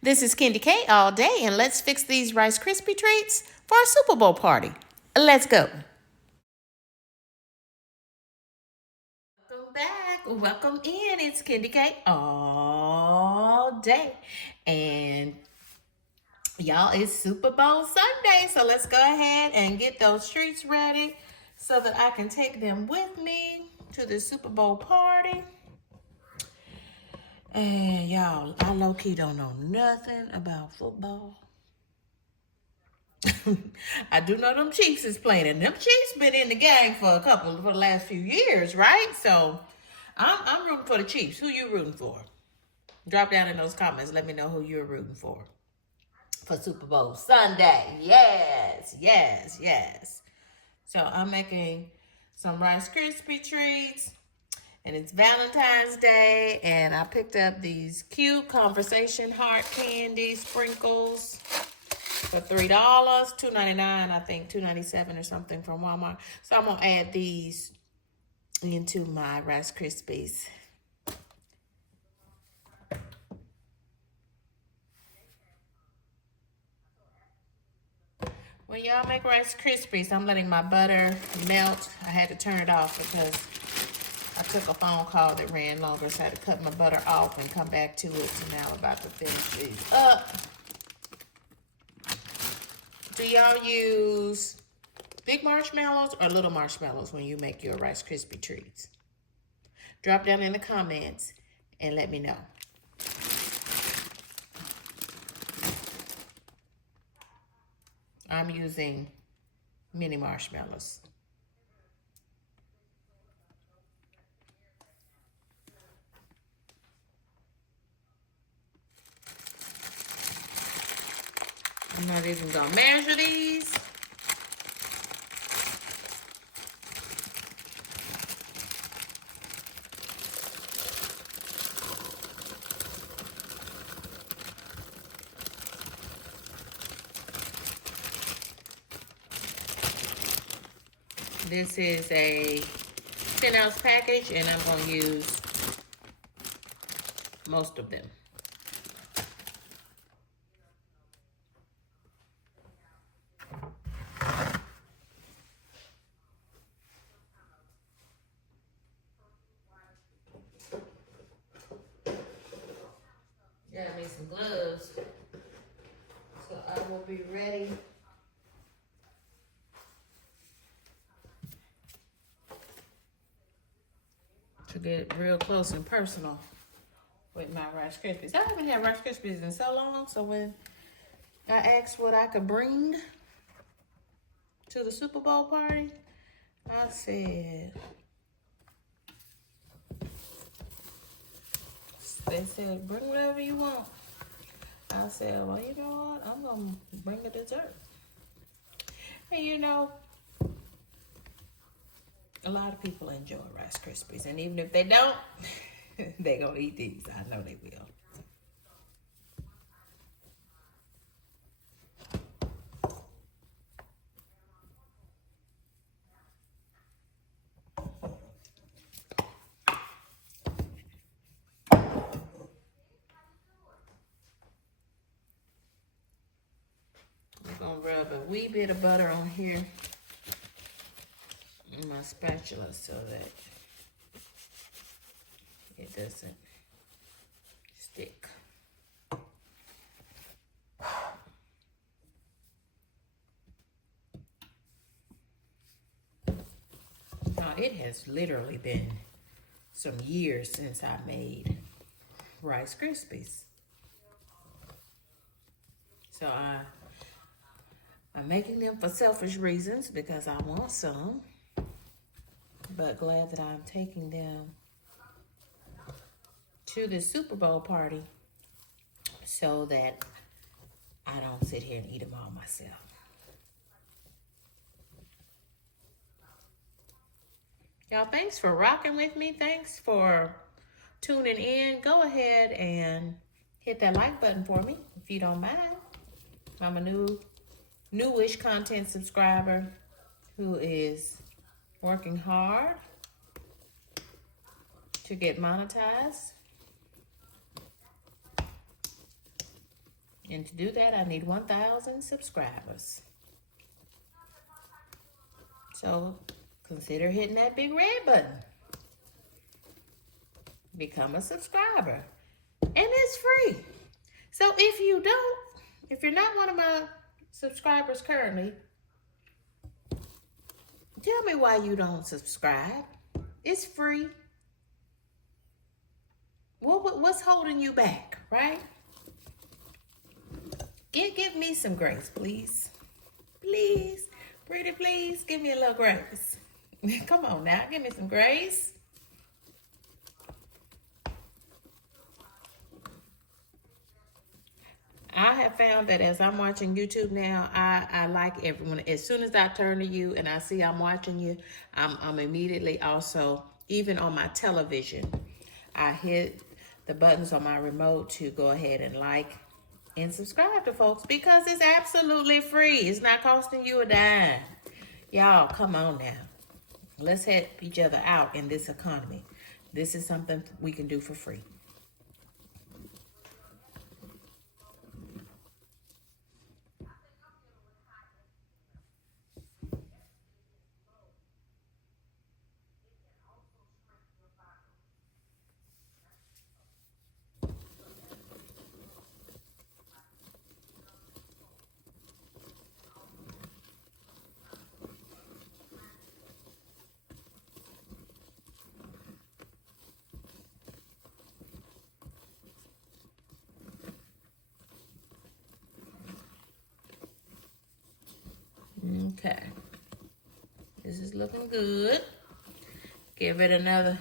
This is Candy K all day, and let's fix these Rice Krispie Treats for our Super Bowl party. Let's go. Welcome back. Welcome in. It's Candy K all day. And y'all, it's Super Bowl Sunday, so let's go ahead and get those treats ready so that I can take them with me to the Super Bowl party. And y'all, I low-key don't know nothing about football. I do know them Chiefs is playing, and them Chiefs been in the game for the last few years, right? So I'm rooting for the Chiefs. Who you rooting for? Drop down in those comments. Let me know who you're rooting for Super Bowl Sunday. Yes, yes, yes. So I'm making some Rice Krispie treats, and it's Valentine's Day, and I picked up these cute conversation heart candy sprinkles for $3, $2.99, I think $2.97 or something from Walmart. So I'm gonna add these into my Rice Krispies. When y'all make Rice Krispies, I'm letting my butter melt. I had to turn it off because I took a phone call that ran longer, so I had to cut my butter off and come back to it. So now I'm about to finish these up. Do y'all use big marshmallows or little marshmallows when you make your Rice Krispie treats? Drop down in the comments and let me know. I'm using mini marshmallows. I'm not even gonna measure these. This is a 10-ounce package, and I'm gonna use most of them. Got me some gloves, so I will be ready to get real close and personal with my Rice Krispies. I haven't had Rice Krispies in so long, so when I asked what I could bring to the Super Bowl party, I said, they said, bring whatever you want. I said, well, you know what? I'm going to bring a dessert. And you know, a lot of people enjoy Rice Krispies. And even if they don't, they're going to eat these. I know they will. I'm going to rub a wee bit of butter on here in my spatula so that it doesn't stick. Now, it has literally been some years since I made Rice Krispies. So I'm making them for selfish reasons because I want some, but glad that I'm taking them to the Super Bowl party so that I don't sit here and eat them all myself. Y'all, thanks for rocking with me. Thanks for tuning in. Go ahead and hit that like button for me if you don't mind. I'm a newish content subscriber who is working hard to get monetized. And to do that, I need 1,000 subscribers. So consider hitting that big red button. Become a subscriber. And it's free. So if you're not one of my subscribers currently, tell me why you don't subscribe. It's free. What's holding you back, right? Give me some grace, please. Please. Pretty please, give me a little grace. Come on now, give me some grace. I have found that as I'm watching YouTube now, I like everyone. As soon as I turn to you and I see I'm watching you, I'm immediately also, even on my television, I hit the buttons on my remote to go ahead and like and subscribe to folks because it's absolutely free. It's not costing you a dime. Y'all, come on now. Let's help each other out in this economy. This is something we can do for free. Okay. This is looking good. Give it another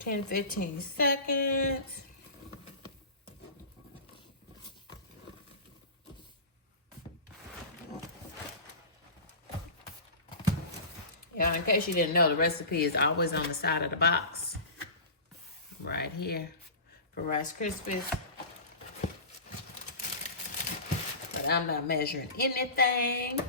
10-15 seconds. Yeah, in case you didn't know, the recipe is always on the side of the box. Right here for Rice Krispies. But I'm not measuring anything.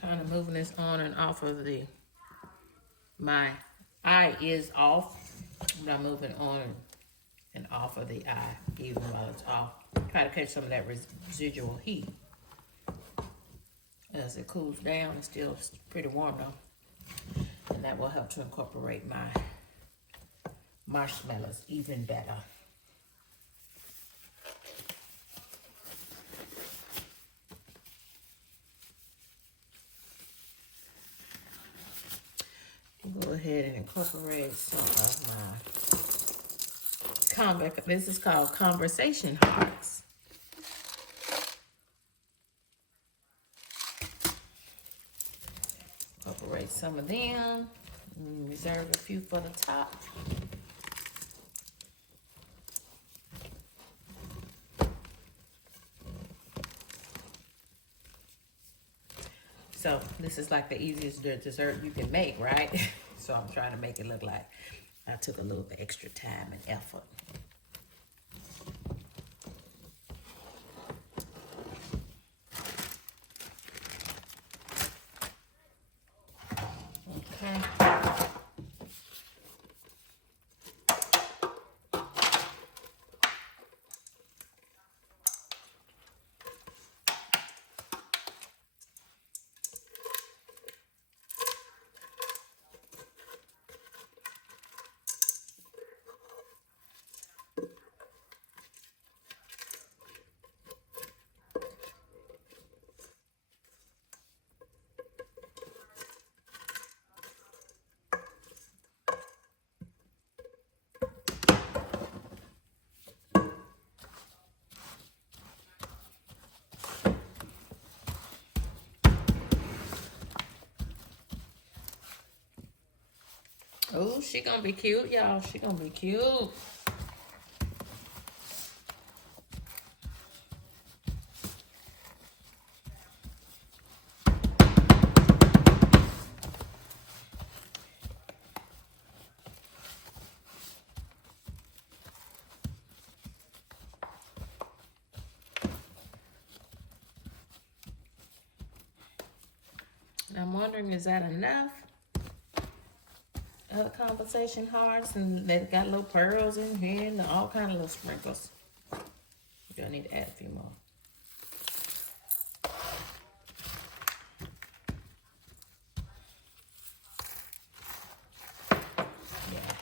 Kind of moving this on and off of my eye is off. I'm moving on and off of the eye even while it's off. Try to catch some of that residual heat. As it cools down, it's still pretty warm though. And that will help to incorporate my marshmallows even better. Go ahead and incorporate some of my this is called conversation hearts. Incorporate some of them. Reserve a few for the top. So this is like the easiest dessert you can make, right? So I'm trying to make it look like I took a little extra time and effort. Ooh, she gonna be cute, y'all. She gonna be cute. I'm wondering, is that enough? Conversation hearts, and they got little pearls in here and all kind of little sprinkles. Do I need to add a few more? Yeah,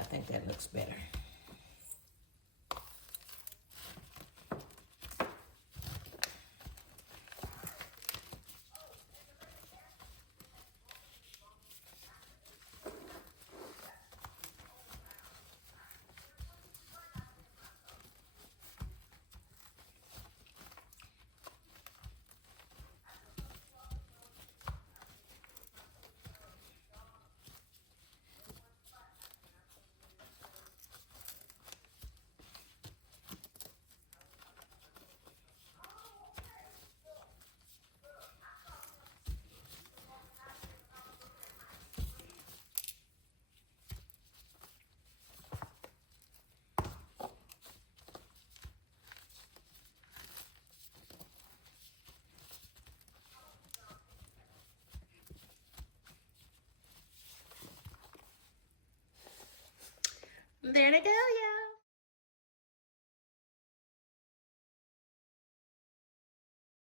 I think that looks better. There they go, yeah.